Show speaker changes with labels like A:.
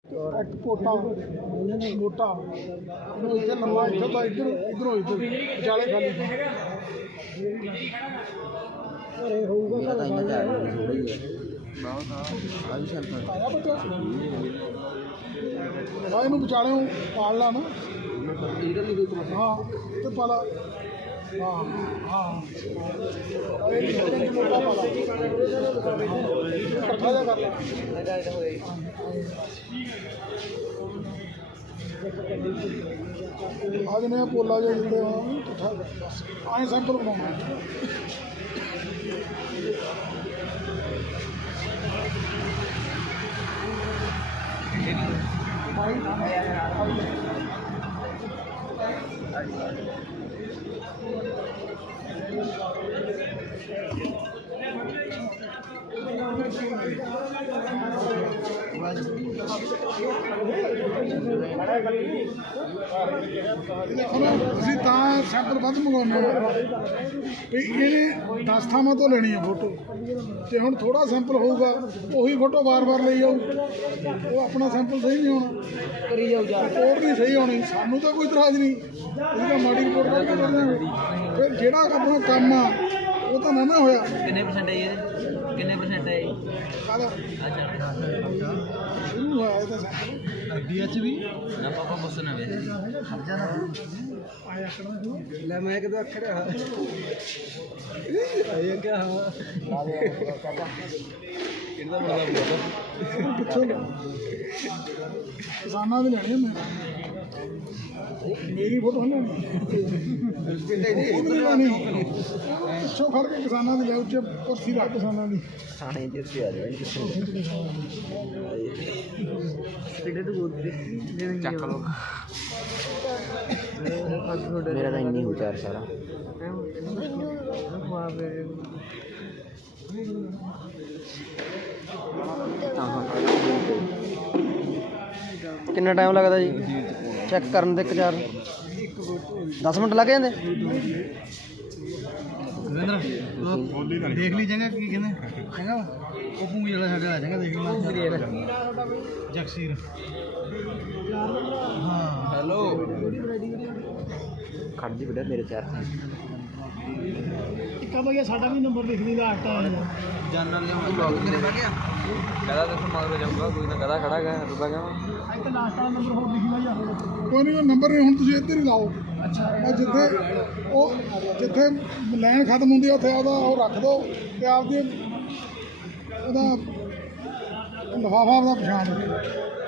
A: एक पोटा मोटा इतने लंबा इधर तो इधर इधरों इधर विचाले खाली इनू विचाले पाल ला ना हाँ तो पाला हाँ हाँ मोटा पाला इकट्ठा जा कर आज ने पोला जो जिते आए सैंपल बनाना ਅਸੀਂ ਤਾਂ ਸੈਂਪਲ ਵੱਧ ਮੰਗਾਉਂਦੇ ਵੀ ਇਹਨੇ 10 ਥਾਵਾਂ ਤੋਂ ਲੈਣੀ ਹੈ ਫੋਟੋ ਤੇ ਹੁਣ ਥੋੜਾ ਸੈਂਪਲ ਹੋਊਗਾ ਉਹੀ ਫੋਟੋ ਵਾਰ-ਵਾਰ ਲਈ ਜਾਊ ਉਹ ਆਪਣਾ ਸੈਂਪਲ ਸਹੀ ਨਹੀਂ ਹੋਣਾ ਕਰੀ ਜਾਊ ਰਿਪੋਰਟ ਨਹੀਂ ਸਹੀ ਹੋਣੀ ਸਾਨੂੰ ਤਾਂ ਕੋਈ ਇਤਰਾਜ਼ ਨਹੀਂ ਅਸੀਂ ਤਾਂ ਮਾੜੀ ਰਿਪੋਰਟ ਕਰਕੇ ਕਰ ਦਿਆਂਗੇ ਫਿਰ ਜਿਹੜਾ ਆਪਣਾ ਕੰਮ ਆ ਉਹ ਤਾਂ ਨਾ ਹੋਇਆ
B: ਕਿੰਨੇ ਪਰਸੈਂਟ ਹੈ ਇਹ ਕਿੰਨੇ ਪਰਸੈਂਟ ਹੈ
A: ਕਾਹਦਾ
B: ਅੱਛਾ
A: ਸ਼ੁਰੂ ਹੋਇਆ ਇਹ ਤਾਂ ਸੈਂਪਲ
B: DHB ਨਾ ਪਾਪਾ ਬਸਣਾ ਵੇ ਖਰਜਾ ਨਾ
A: ਆਇਆ ਕਰਨਾ
B: ਲੈ ਮੈਂ ਕਿਦੋਂ ਅਖੜਿਆ ਆਇਆ ਕਿ ਹਾਂ ਕਿੰਨਾ ਬੜਾ ਬੋਲਦਾ
A: ਪਿੱਛੋਂ ਕਿਸਾਨਾਂ ਦੀ ਲੈਣੀ ਮੈਂ ਮੇਰੀ ਫੋਟੋ ਨਹੀਂ ਲੈਣੀ ਪਿੱਛੋਂ ਖੜ ਕੇ ਕਿਸਾਨਾਂ ਦੀ ਲੈ ਉੱਚੇ ਕੁਰਸੀ ਰੱਖ ਕਿਸਾਨਾਂ ਦੀ
B: ਥਾਣੇ ਜਿੱਥੇ ਆ ਜਾਵੇ ਕਿਹੜੇ ਤੋਂ ਚੱਕ ਲੋ ਮੇਰਾ ਤਾਂ ਇੰਨੀ ਹੋ ਚਾਰ ਸਾਰਾ ਕਿੰਨਾ ਟਾਈਮ ਲੱਗਦਾ ਜੀ ਚੈੱਕ ਕਰਨ ਦੇ 10 ਮਿੰਟ ਲੱਗ ਜਾਂਦੇ ਦੇਖ ਲਈ ਜਗ੍ਹਾ ਕੀ ਕਹਿੰਦੇ ਚੰਗਾ ਉਹ ਪੂੰਗੀ ਵਾਲਾ ਸਾਡਾ ਆ ਚੰਗਾ ਦੇਖ ਲਈ ਜਗਸੀਰ ਹਾਂ ਹੈਲੋ ਖੜ ਜੀ ਬੇਟਾ ਮੇਰੇ ਚਾਰ
A: ਇੱਕਾ ਭਈਆ ਸਾਡਾ ਵੀ ਨੰਬਰ ਲਿਖ ਲਈਦਾ ਆਟਾ
B: ਜਾਨਣ ਲਿਆਉਂ ਬਲੌਗ ਮੇਰੇ ਪਾ ਗਿਆ ਕਹਦਾ ਦੇਖੋ ਮਗਰ ਜਾਊਗਾ ਕੋਈ ਨਾ ਕਹਦਾ ਖੜਾ ਗਾ ਰੁਪਾ ਗਿਆ
A: ਇੱਥੇ ਲਾਸਟ ਵਾਲਾ ਨੰਬਰ ਹੋਰ ਲਿਖੀ ਜਾ ਕੋਈ ਨਹੀਂ ਨੰਬਰ ਨਹੀਂ ਹੁਣ ਤੁਸੀਂ ਇੱਧਰ ਹੀ ਲਾਓ ਅੱਛਾ ਜਿੱਥੇ ਲਾਈਨ ਖਤਮ ਹੁੰਦੀ ਉੱਥੇ ਉਹਦਾ ਉਹ ਰੱਖ ਦਿਓ ਤੇ ਆਪਦੀ ਉਹਦਾ ਲਿਫਾਫਾ ਉਹਦਾ ਪਛਾਣ ਲਓ